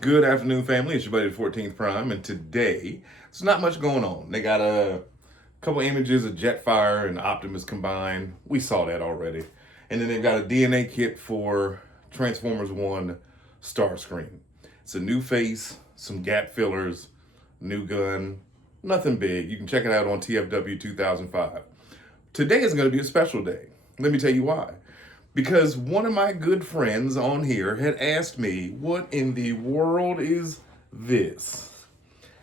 Good afternoon, family. It's your buddy, the 14th Prime, and today there's not much going on. They got a couple images of Jetfire and Optimus combined. We saw that already. And then they've got a DNA kit for Transformers 1 Starscream. It's a new face, some gap fillers, new gun, nothing big. You can check it out on TFW 2005. Today is going to be a special day. Let me tell you why. Because one of my good friends on here had asked me, what in the world is this?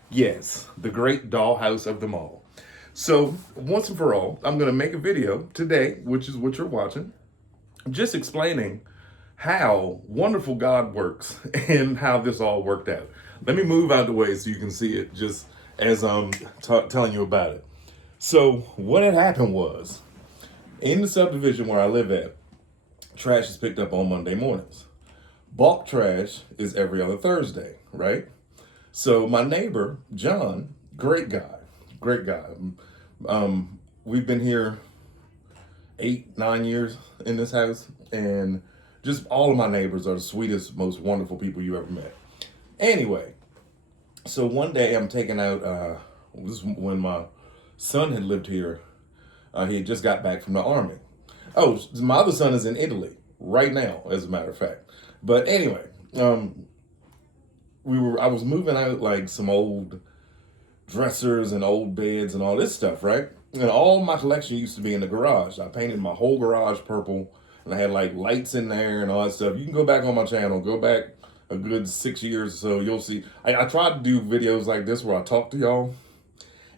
Yes, the great dollhouse of them all. So, once and for all, I'm going to make a video today, which is what you're watching, just explaining how wonderful God works and how this all worked out. Let me move out of the way so you can see it just as I'm telling you about it. So, what had happened was, in the subdivision where I live at, trash is picked up on Monday mornings. Bulk trash is every other Thursday, right? So my neighbor, John, great guy, great guy. We've been here 8, 9 years in this house, and just all of my neighbors are the sweetest, most wonderful people you ever met. Anyway, so one day I'm taking out, this is when my son had lived here. He had just got back from the army. Oh, my other son is in Italy right now, as a matter of fact. But anyway, I was moving out like some old dressers and old beds and all this stuff, right? And all my collection used to be in the garage. I painted my whole garage purple, and I had like lights in there and all that stuff. You can go back on my channel, go back a good 6 years or so. You'll see. I tried to do videos like this where I talk to y'all,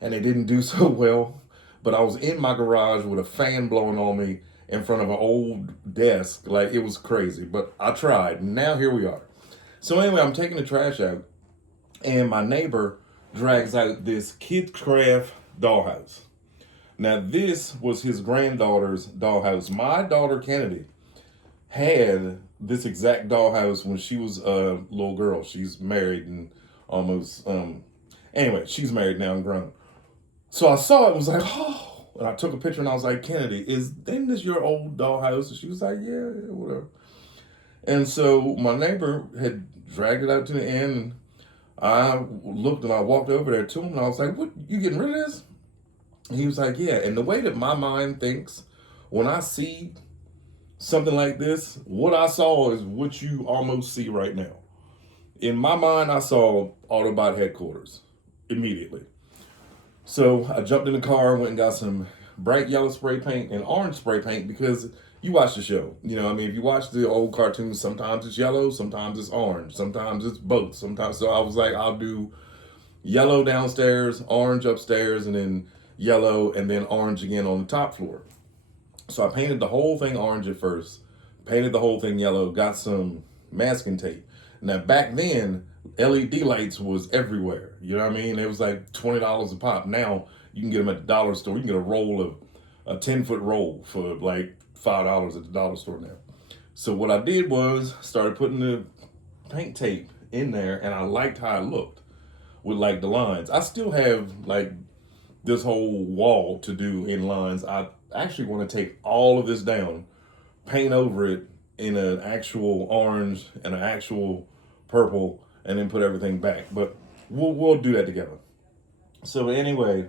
and they didn't do so well. But I was in my garage with a fan blowing on me in front of an old desk. Like, it was crazy, but I tried. Now here we are. So anyway, I'm taking the trash out, and my neighbor drags out this Kidcraft dollhouse. Now, this was his granddaughter's dollhouse. My daughter Kennedy had this exact dollhouse when she was a little girl. She's married and almost anyway, she's married now and grown. So I saw it and was like, oh. And I took a picture and I was like, Kennedy, isn't this your old dollhouse? And she was like, yeah, whatever. And so my neighbor had dragged it out to the end, and I looked and I walked over there to him and I was like, what, you getting rid of this? And he was like, yeah. And the way that my mind thinks, when I see something like this, what I saw is what you almost see right now. In my mind, I saw Autobot headquarters immediately. So I jumped in the car, went and got some bright yellow spray paint and orange spray paint, because you watch the show. You know, I mean, if you watch the old cartoons, sometimes it's yellow, sometimes it's orange, sometimes it's both. Sometimes, so I was like, I'll do yellow downstairs, orange upstairs, and then yellow, and then orange again on the top floor. So I painted the whole thing orange at first, painted the whole thing yellow, got some masking tape. Now, back then, LED lights was everywhere. You know what I mean? It was like $20 a pop. Now you can get them at the dollar store. You can get a roll of a 10-foot roll for like $5 at the dollar store now. So what I did was started putting the paint tape in there, and I liked how it looked with like the lines. I still have like this whole wall to do in lines. I actually want to take all of this down, paint over it in an actual orange and an actual purple, and then put everything back. But we'll do that together. So anyway,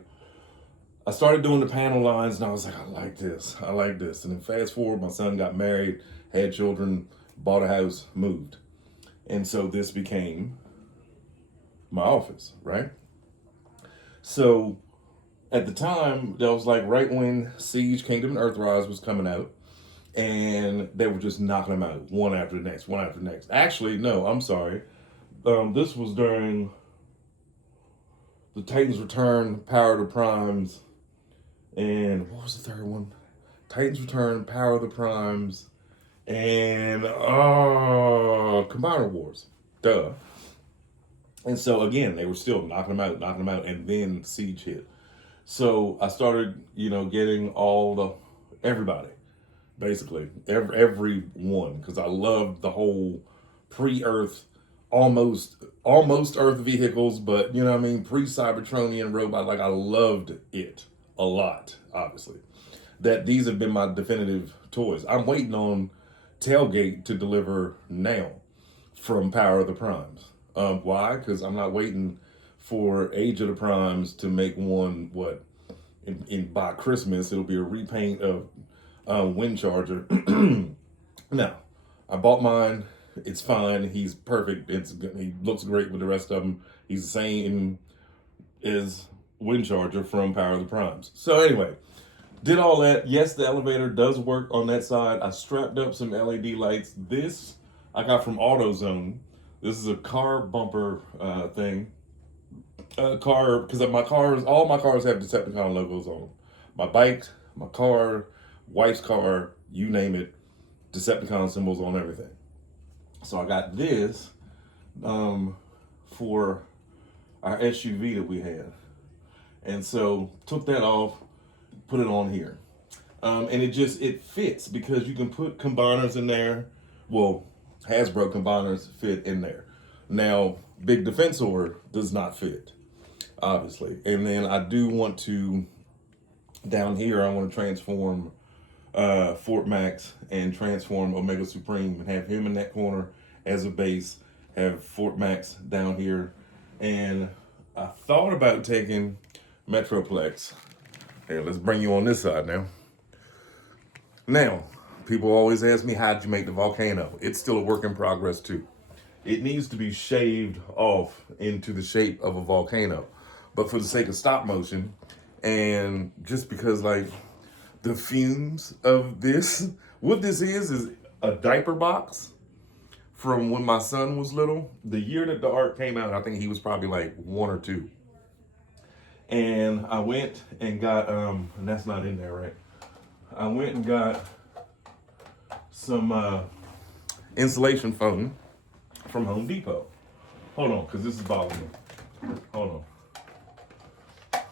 I started doing the panel lines, and I was like, I like this. I like this. And then fast forward, my son got married, had children, bought a house, moved. And so this became my office, right? So at the time, that was like right when Siege, Kingdom, and Earthrise was coming out. And they were just knocking them out one after the next, one after the next. Actually, no, I'm sorry. This was during the Titans Return, Power of the Primes, and what was the third one? Titans Return, Power of the Primes, and Combiner Wars. Duh. And so again, they were still knocking them out, and then Siege hit. So I started, getting everybody, basically, everyone, because I loved the whole pre-Earth, almost Earth vehicles, but you know what I mean, pre-Cybertronian robot. Like, I loved it a lot. Obviously, that these have been my definitive toys. I'm waiting on Tailgate to deliver now from Power of the Primes. Why? Because I'm not waiting for Age of the Primes to make one, by Christmas, it'll be a repaint of Wind Charger. Now, I bought mine. It's fine. He's perfect. He looks great with the rest of them. He's the same as Wind Charger from Power of the Primes. So anyway, did all that. Yes, the elevator does work on that side. I strapped up some LED lights. This I got from AutoZone. This is a car bumper thing. Car, because all my cars have Decepticon logos on them. My bike, my car, wife's car, you name it, Decepticon symbols on everything. So I got this for our SUV that we had. And so took that off, put it on here. And it fits because you can put combiners in there. Well, Hasbro combiners fit in there. Now, Big Defensor does not fit, obviously. And then I do want to, down here, I want to transform Fort Max and transform Omega Supreme and have him in that corner as a base, have Fort Max down here. And I thought about taking Metroplex. Here, let's bring you on this side now. Now, people always ask me, how'd you make the volcano? It's still a work in progress too. It needs to be shaved off into the shape of a volcano. But for the sake of stop motion, and just because like the fumes of this, what this is a diaper box from when my son was little. The year that the art came out, I think he was probably like 1 or 2. And I went and got, and that's not in there, right? I went and got some insulation foam from Home Depot. Hold on, because this is bothering me. Hold on.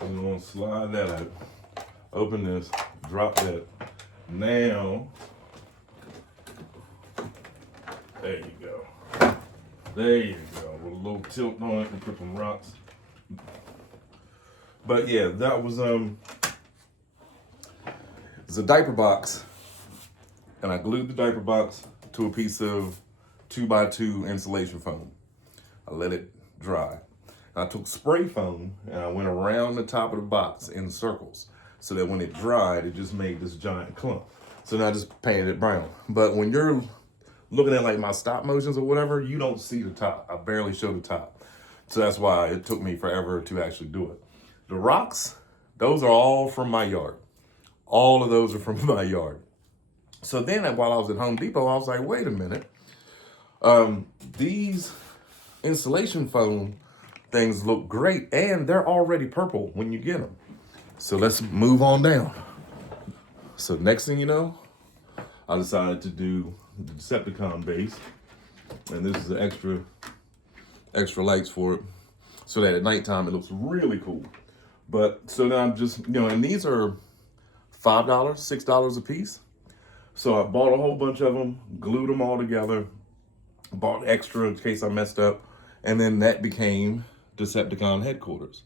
I'm going to slide that out. Open this, drop that. Now, there you go. There you go. With a little tilt on it and put some rocks. But yeah, that was it's a diaper box, and I glued the diaper box to a piece of 2x2 insulation foam. I let it dry. I took spray foam and I went around the top of the box in circles so that when it dried, it just made this giant clump. So now I just painted it brown. But when you're looking at like my stop motions or whatever, you don't see the top. I barely show the top. So that's why it took me forever to actually do it. The rocks, those are all from my yard. All of those are from my yard. So then while I was at Home Depot, I was like, wait a minute. These insulation foam things look great and they're already purple when you get them. So let's move on down. So next thing you know, I decided to do the Decepticon base. And this is the extra lights for it. So that at nighttime it looks really cool. But so now I'm just, and these are $5, $6 a piece. So I bought a whole bunch of them, glued them all together, bought extra in case I messed up, and then that became Decepticon headquarters.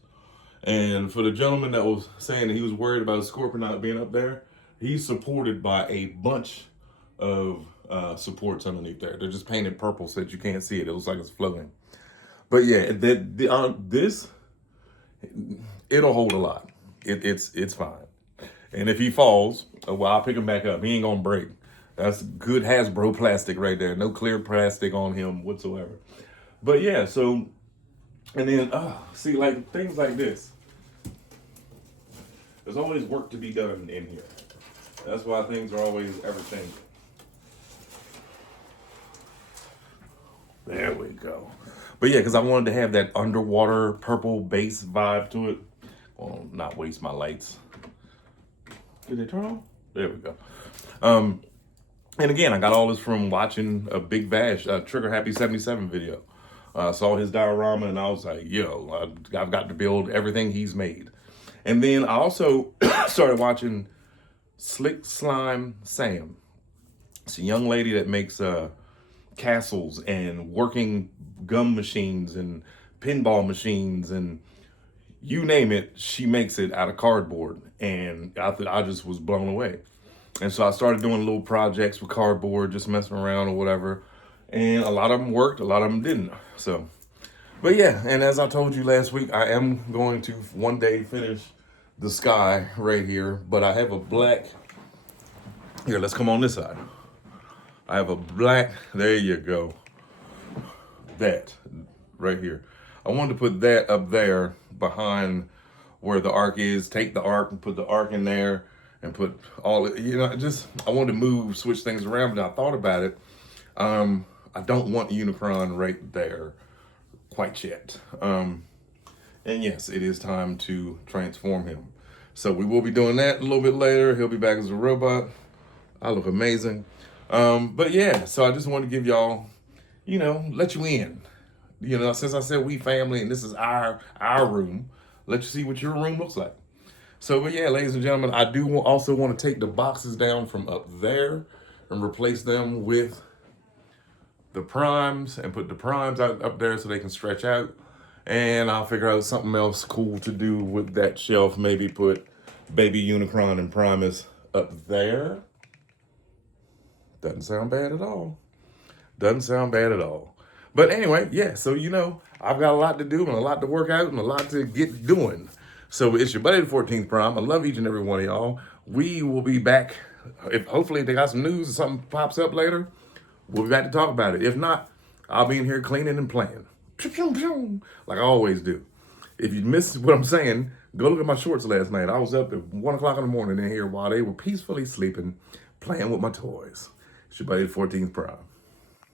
And for the gentleman that was saying that he was worried about a scorpion not being up there, he's supported by a bunch of supports underneath there. They're just painted purple so that you can't see it. It looks like it's floating. But yeah, this, it'll hold a lot. It's fine. And if he falls, well, I'll pick him back up. He ain't gonna break. That's good Hasbro plastic right there. No clear plastic on him whatsoever. But yeah, so, and then, see, like things like this. There's always work to be done in here. That's why things are always ever changing. There we go. But yeah, because I wanted to have that underwater purple base vibe to it. Well, not waste my lights. Did they turn on? There we go. And again, I got all this from watching a Big Vash, Trigger Happy 77 video. I saw his diorama and I was like, yo, I've got to build everything he's made. And then I also started watching Slick Slime Sam. It's a young lady that makes castles and working gum machines and pinball machines and you name it, she makes it out of cardboard. And I just was blown away. And so I started doing little projects with cardboard, just messing around or whatever. And a lot of them worked, a lot of them didn't. So, but yeah, and as I told you last week, I am going to one day finish the sky right here. But I have a black, here, let's come on this side. I have a black, there you go, that right here. I wanted to put that up there behind where the arc is, take the arc and put the arc in there and put all, just, I wanted to switch things around, but I thought about it. I don't want Unicron right there quite yet. And yes, it is time to transform him. So we will be doing that a little bit later. He'll be back as a robot. I look amazing. But yeah, so I just want to give y'all, let you in. Since I said we family and this is our room, let you see what your room looks like. So, but yeah, ladies and gentlemen, I do also want to take the boxes down from up there and replace them with the primes and put the primes out up there so they can stretch out. And I'll figure out something else cool to do with that shelf. Maybe put Baby Unicron and Primus up there. Doesn't sound bad at all. Doesn't sound bad at all. But anyway, yeah, so I've got a lot to do and a lot to work out and a lot to get doing. So it's your buddy, the 14th Prime. I love each and every one of y'all. We will be back. Hopefully they got some news or something pops up later, we'll be back to talk about it. If not, I'll be in here cleaning and playing. Like I always do. If you missed what I'm saying, go look at my shorts last night. I was up at 1 o'clock in the morning in here while they were peacefully sleeping, playing with my toys. It's your buddy, the 14th Prime.